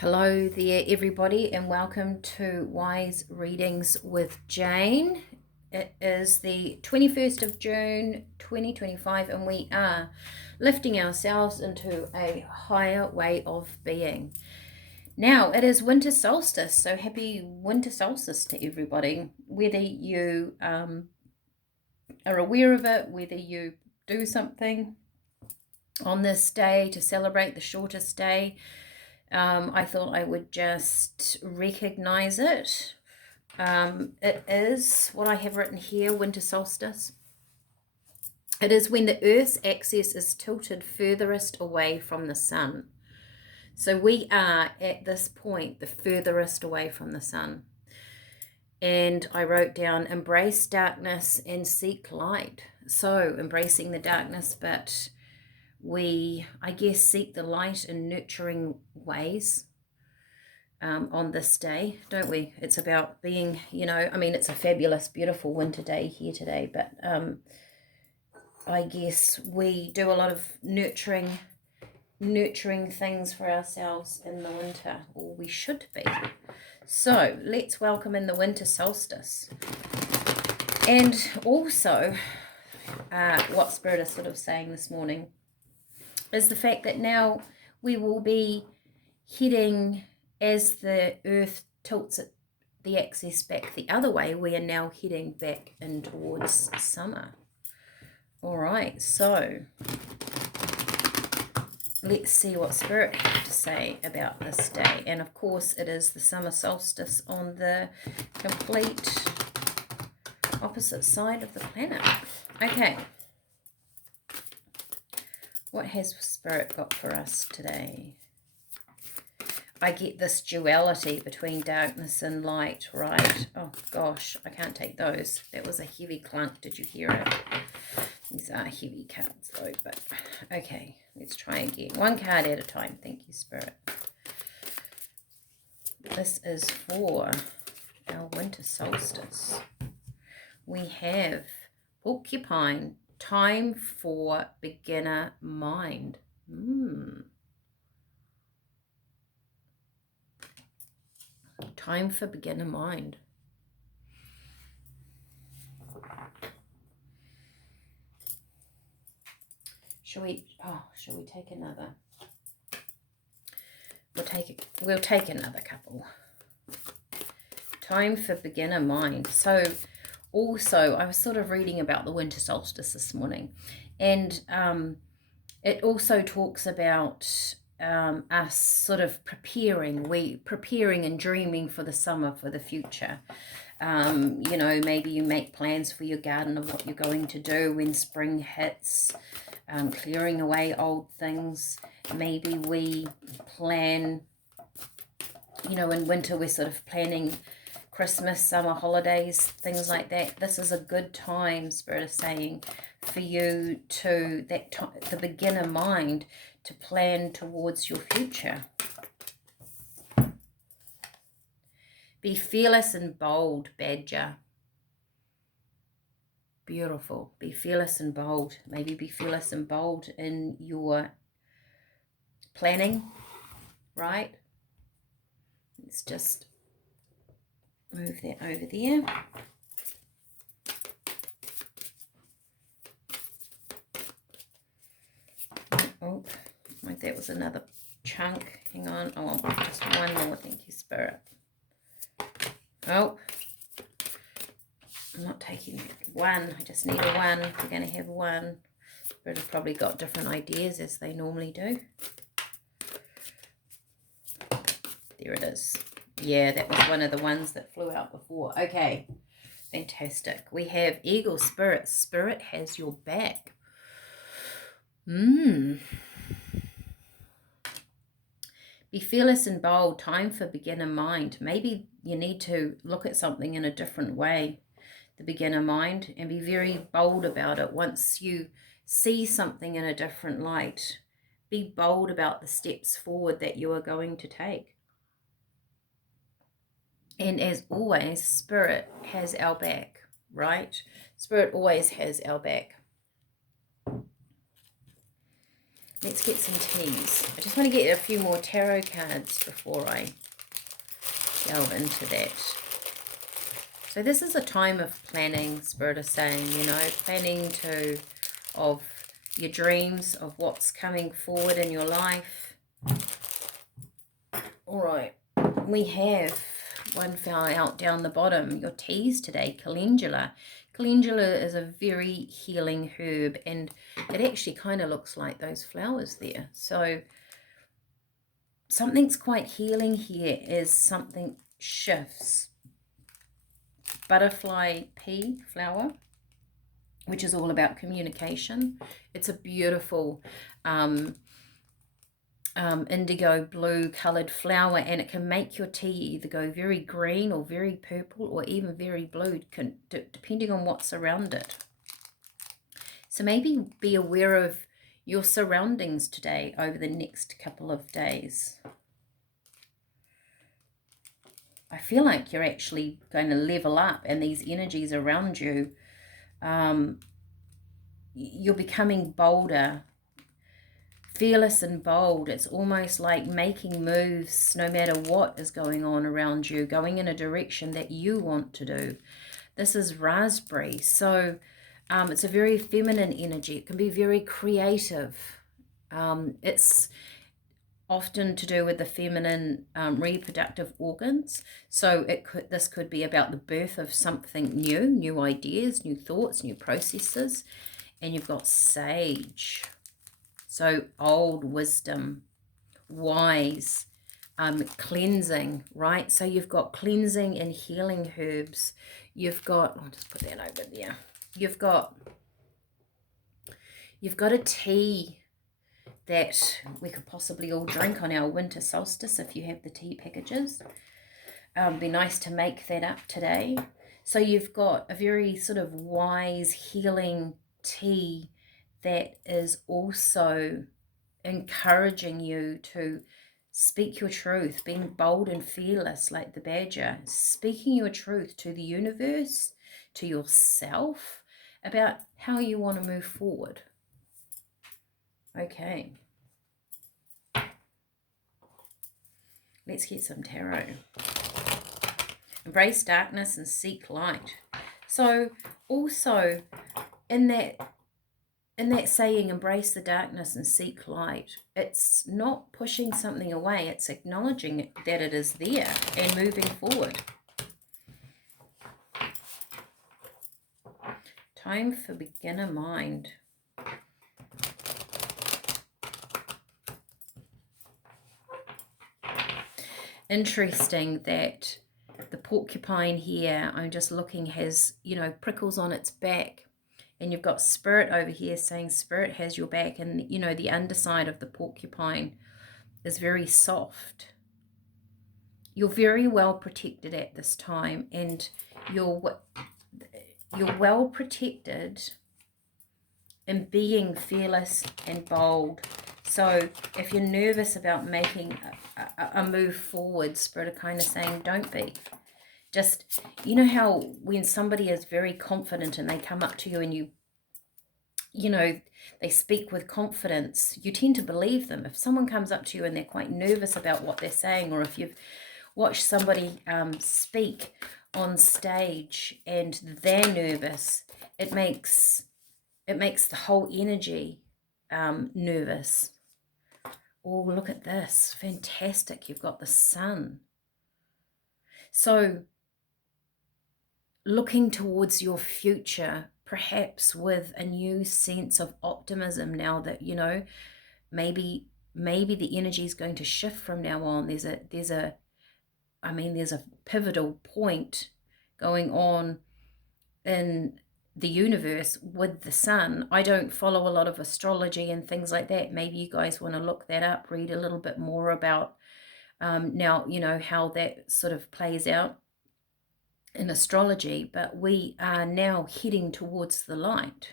Hello there, everybody, and welcome to Wise Readings with Jane. It is the 21st of June 2025, and we are lifting ourselves into a higher way of being. Now, it is winter solstice, so happy winter solstice to everybody. Whether you are aware of it, whether you do something on this day to celebrate the shortest day, I thought I would just recognize it. It is what I have written here, winter solstice. It is when the Earth's axis is tilted furthest away from the sun. So we are at this point the furthest away from the sun. And I wrote down, embrace darkness and seek light. So embracing the darkness, but we, I guess, seek the light in nurturing ways on this day, don't we? It's about being, it's a fabulous, beautiful winter day here today, but I guess we do a lot of nurturing things for ourselves in the winter, or we should be. So let's welcome in the winter solstice. And also, what Spirit is sort of saying this morning is the fact that now we will be heading, as the Earth tilts the axis back the other way, we are now heading back in towards summer. All right, so let's see what Spirit has to say about this day. And of course, it is the summer solstice on the complete opposite side of the planet. Okay. What has Spirit got for us today? I get this duality between darkness and light, right? Oh gosh, I can't take those. That was a heavy clunk. Did you hear it? These are heavy cards though, but okay, let's try again. One card at a time. Thank you, Spirit. This is for our winter solstice. We have Porcupine, time for beginner mind. Time for beginner mind. Shall we take another? We'll take another couple. Time for beginner mind. So also, I was sort of reading about the winter solstice this morning, and it also talks about us sort of preparing and dreaming for the summer, for the future. Maybe you make plans for your garden of what you're going to do when spring hits, clearing away old things. Maybe we plan, in winter we're sort of planning Christmas, summer holidays, things like that. This is a good time, Spirit is saying, for you to, the beginner mind, to plan towards your future. Be fearless and bold, Badger. Beautiful. Be fearless and bold. Maybe be fearless and bold in your planning, right? Let's just move that over there. Oh, like that was another chunk. Hang on. I want just one more. Thank you, Spirit. Oh, I'm not taking one. I just need a one. We're going to have one. Spirit have probably got different ideas as they normally do. There it is. Yeah, that was one of the ones that flew out before. Okay, fantastic. We have Eagle Spirit. Spirit has your back. Be fearless and bold. Time for beginner mind. Maybe you need to look at something in a different way, the beginner mind, and be very bold about it. Once you see something in a different light, be bold about the steps forward that you are going to take. And as always, Spirit has our back, right? Spirit always has our back. Let's get some teas. I just want to get a few more tarot cards before I delve into that. So this is a time of planning, Spirit is saying, you know, planning of your dreams, of what's coming forward in your life. All right, we have one flower out down the bottom, your teas today, calendula. Calendula is a very healing herb, and it actually kind of looks like those flowers there. So something's quite healing here as something shifts. Butterfly pea flower, which is all about communication. It's a beautiful indigo blue colored flower, and it can make your tea either go very green or very purple or even very blue, depending on what's around it. So maybe be aware of your surroundings today over the next couple of days. I feel like you're actually going to level up, and these energies around you, you're becoming bolder, fearless and bold. It's almost like making moves no matter what is going on around you, going in a direction that you want to do. This is raspberry, so it's a very feminine energy. It can be very creative. It's often to do with the feminine reproductive organs. So this could be about the birth of something new ideas, new thoughts, new processes. And you've got sage. So old wisdom, wise, cleansing, right? So you've got cleansing and healing herbs. You've got, I'll just put that over there. You've got a tea that we could possibly all drink on our winter solstice if you have the tea packages. Be nice to make that up today. So you've got a very sort of wise, healing tea that is also encouraging you to speak your truth, being bold and fearless like the badger, speaking your truth to the universe, to yourself, about how you want to move forward. Okay. Let's get some tarot. Embrace darkness and seek light. So also in that saying, embrace the darkness and seek light, it's not pushing something away, it's acknowledging that it is there and moving forward. Time for beginner mind. Interesting that the porcupine here, I'm just looking, has, you know, prickles on its back. And you've got Spirit over here saying Spirit has your back. And, you know, the underside of the porcupine is very soft. You're very well protected at this time. And you're well protected in being fearless and bold. So if you're nervous about making a move forward, Spirit are kind of saying, don't be. Just, you know how when somebody is very confident and they come up to you and you know, they speak with confidence, you tend to believe them. If someone comes up to you and they're quite nervous about what they're saying, or if you've watched somebody speak on stage and they're nervous, it makes the whole energy nervous. Oh, look at this. Fantastic. You've got the sun. So looking towards your future, perhaps with a new sense of optimism now that, you know, maybe the energy is going to shift from now on. There's a pivotal point going on in the universe with the sun. I don't follow a lot of astrology and things like that. Maybe you guys want to look that up, read a little bit more about now, you know, how that sort of plays out in astrology. But we are now heading towards the light.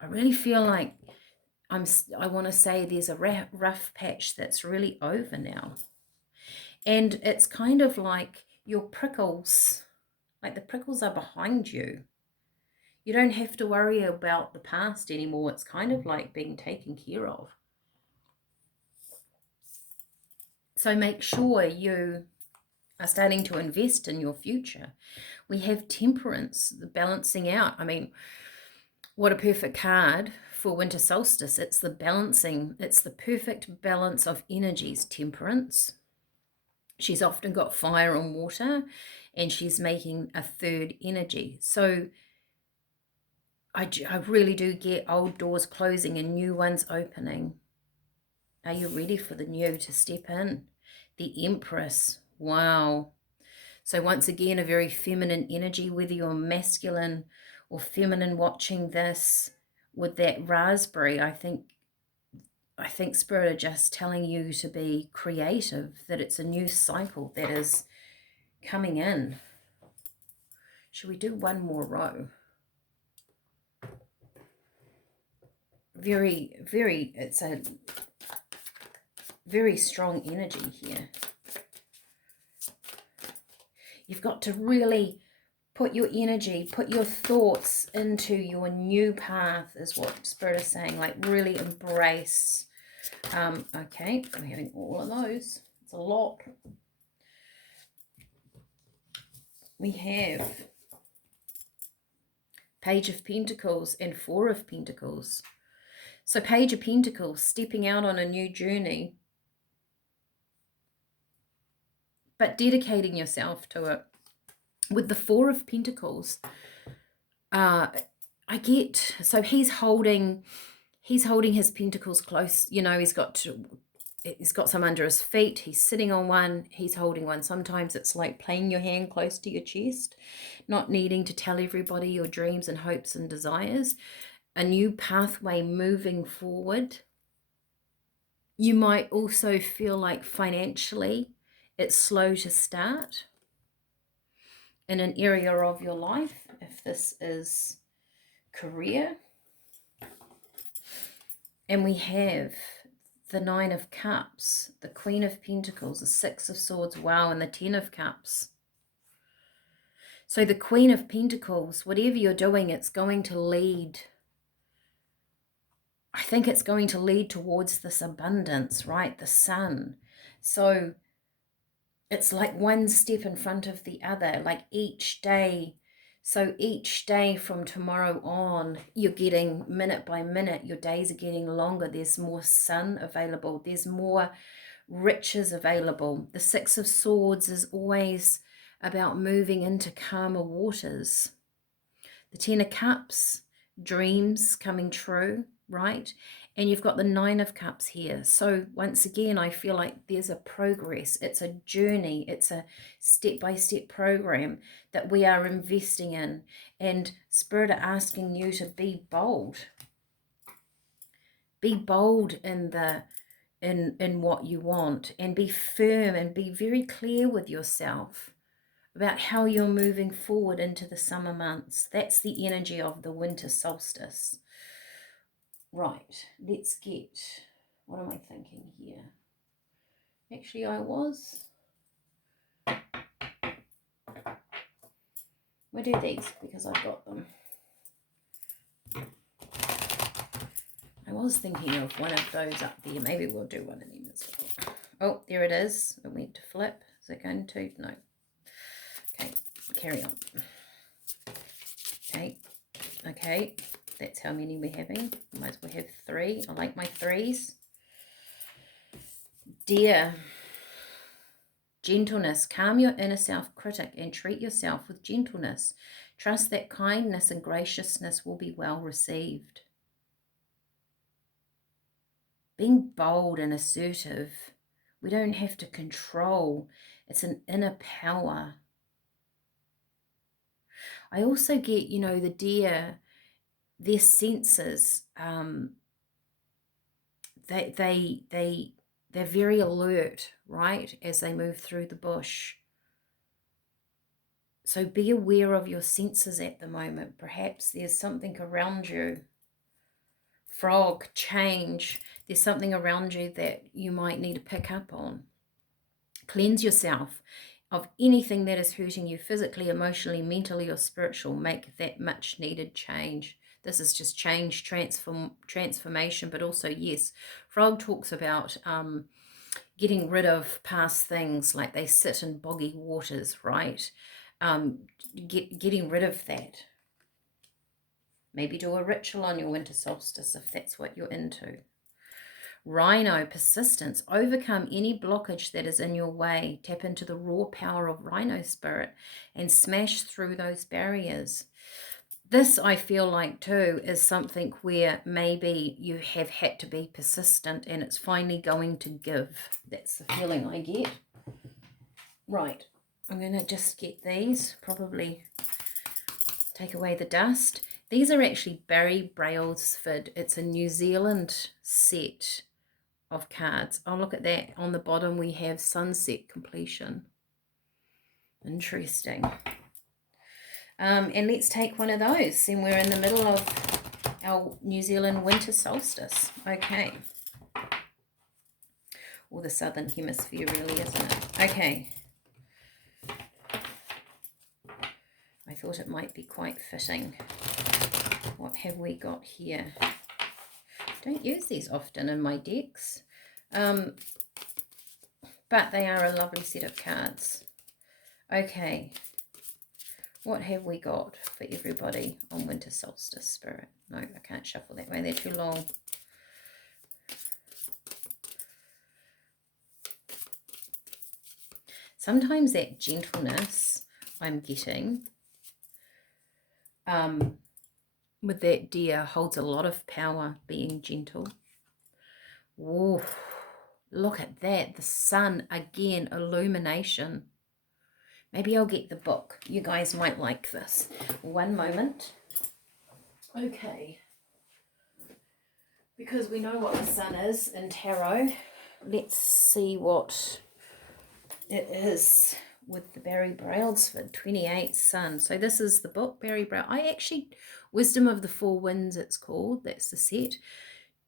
I really feel like I want to say there's a rough patch that's really over now. And it's kind of like your prickles, like the prickles are behind you. You don't have to worry about the past anymore. It's kind of like being taken care of. So make sure you are starting to invest in your future. We have temperance, the balancing out. I mean, what a perfect card for winter solstice. It's the balancing. It's the perfect balance of energies, temperance. She's often got fire and water, and she's making a third energy. So I really do get old doors closing and new ones opening. Are you ready for the new to step in? The Empress. Wow. So once again, a very feminine energy, whether you're masculine or feminine watching this with that raspberry, I think Spirit are just telling you to be creative, that it's a new cycle that is coming in. Should we do one more row? It's a very strong energy here. You've got to really put your energy, put your thoughts into your new path, is what Spirit is saying. Like, really embrace. Okay, I'm having all of those. It's a lot. We have Page of Pentacles and Four of Pentacles. So Page of Pentacles, stepping out on a new journey, but dedicating yourself to it. With the Four of Pentacles, I get, so he's holding his pentacles close. You know, he's got some under his feet. He's sitting on one. He's holding one. Sometimes it's like playing your hand close to your chest, not needing to tell everybody your dreams and hopes and desires. A new pathway moving forward. You might also feel like financially it's slow to start in an area of your life, if this is career. And we have the Nine of Cups, the Queen of Pentacles, the Six of Swords, wow, and the Ten of Cups. So the Queen of Pentacles, whatever you're doing, it's going to lead, I think it's going to lead towards this abundance, right? The sun. So it's like one step in front of the other, like each day. So each day from tomorrow on, you're getting minute by minute, your days are getting longer. There's more sun available. There's more riches available. The Six of Swords is always about moving into calmer waters. The Ten of Cups, dreams coming true, right? And you've got the Nine of Cups here. So once again, I feel like there's a progress. It's a journey. It's a step-by-step program that we are investing in. And Spirit are asking you to be bold. Be bold in what you want, and be firm and be very clear with yourself about how you're moving forward into the summer months. That's the energy of the winter solstice. Right, let's get, what am I thinking here? Actually, we'll do these because I've got them. I was thinking of one of those up there. Maybe we'll do one of them as well. Oh, there it is. It went to flip. Is it going to? No. Okay, carry on. Okay, that's how many we're having. Might as well have 3. I like my 3s. Dear, gentleness, calm your inner self-critic and treat yourself with gentleness. Trust that kindness and graciousness will be well received. Being bold and assertive, we don't have to control. It's an inner power. I also get, you know, the deer, their senses, they're very alert, right, as they move through the bush. So be aware of your senses at the moment. Perhaps there's something around you. Frog, change. There's something around you that you might need to pick up on. Cleanse yourself. of anything that is hurting you physically, emotionally, mentally, or spiritual. Make that much needed change. This is just change, transformation, but also, yes, Frog talks about getting rid of past things, like they sit in boggy waters, right? Getting rid of that. Maybe do a ritual on your winter solstice if that's what you're into. Rhino, persistence. Overcome any blockage that is in your way. Tap into the raw power of Rhino spirit and smash through those barriers. This, I feel like, too, is something where maybe you have had to be persistent and it's finally going to give. That's the feeling I get. Right. I'm going to just get these, probably take away the dust. These are actually Barry Brailsford. It's a New Zealand set of cards. Oh, look at that. On the bottom we have sunset completion. Interesting. And let's take one of those. And we're in the middle of our New Zealand winter solstice. Okay. Or the southern hemisphere, really, isn't it? Okay. I thought it might be quite fitting. What have we got here? Don't use these often in my decks. But they are a lovely set of cards. Okay. What have we got for everybody on winter solstice spirit? No, I can't shuffle that way. They're too long. Sometimes that gentleness I'm getting with that deer holds a lot of power, being gentle. Whoa, look at that. The sun again, illumination. Maybe I'll get the book. You guys might like this. One moment. Okay. Because we know what the sun is in tarot, let's see what it is with the Barry Brailsford 28 Sun. So this is the book, Barry Brail. Wisdom of the Four Winds it's called. That's the set.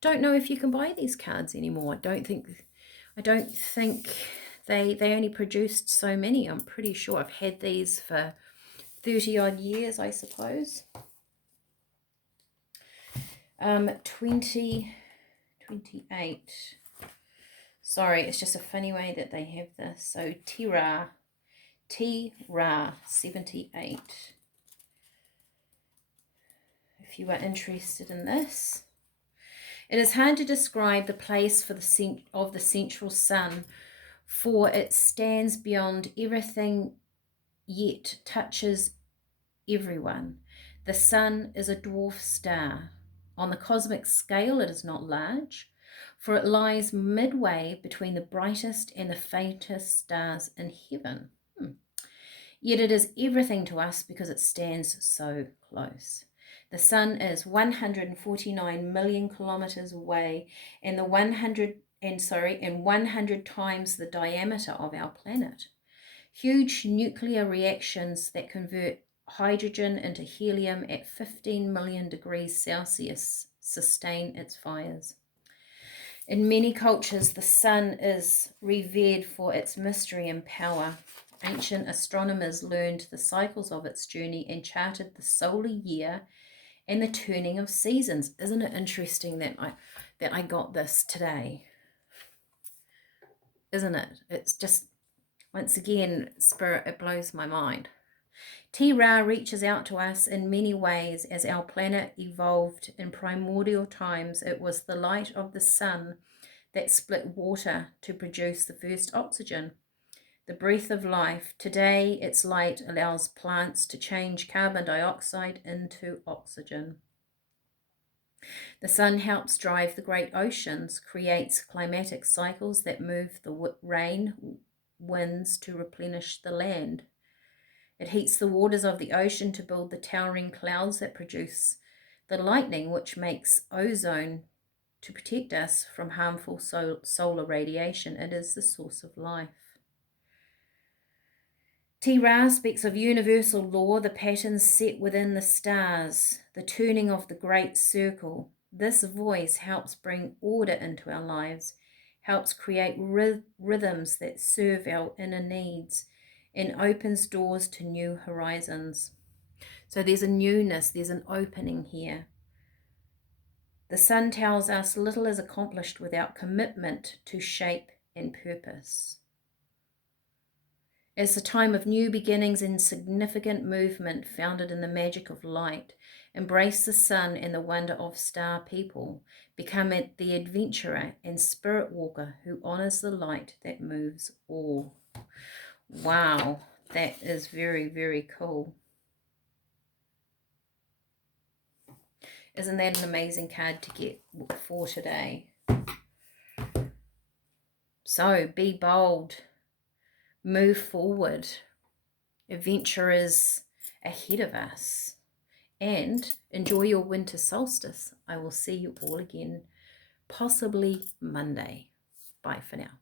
Don't know if you can buy these cards anymore. I don't think they only produced so many. I'm pretty sure I've had these for 30 odd years, I suppose. 28. Sorry, it's just a funny way that they have this. So T-Ra 78. If you are interested in this. It is hard to describe the place of the central sun, for it stands beyond everything yet touches everyone. The sun is a dwarf star. On the cosmic scale, it is not large, for it lies midway between the brightest and the faintest stars in heaven. Yet it is everything to us because it stands so close. The sun is 149 million kilometers away, and 100 times the diameter of our planet. Huge nuclear reactions that convert hydrogen into helium at 15 million degrees Celsius sustain its fires. In many cultures, the sun is revered for its mystery and power. Ancient astronomers learned the cycles of its journey and charted the solar year and the turning of seasons. Isn't it interesting that I got this today? Isn't it? It's just, once again, Spirit, it blows my mind. T-Ra reaches out to us in many ways. As our planet evolved in primordial times, it was the light of the sun that split water to produce the first oxygen, the breath of life. Today, its light allows plants to change carbon dioxide into oxygen. The sun helps drive the great oceans, creates climatic cycles that move the rain winds to replenish the land. It heats the waters of the ocean to build the towering clouds that produce the lightning, which makes ozone to protect us from harmful solar radiation. It is the source of life. T-Ra speaks of universal law, the patterns set within the stars, the turning of the great circle. This voice helps bring order into our lives, helps create rhythms that serve our inner needs, and opens doors to new horizons. So there's a newness, there's an opening here. The sun tells us little is accomplished without commitment to shape and purpose. It's a time of new beginnings and significant movement founded in the magic of light. Embrace the sun and the wonder of star people. Become the adventurer and spirit walker who honors the light that moves all. Wow, that is very, very cool. Isn't that an amazing card to get for today? So be bold. Move forward. Adventure is ahead of us. And enjoy your winter solstice. I will see you all again, possibly Monday. Bye for now.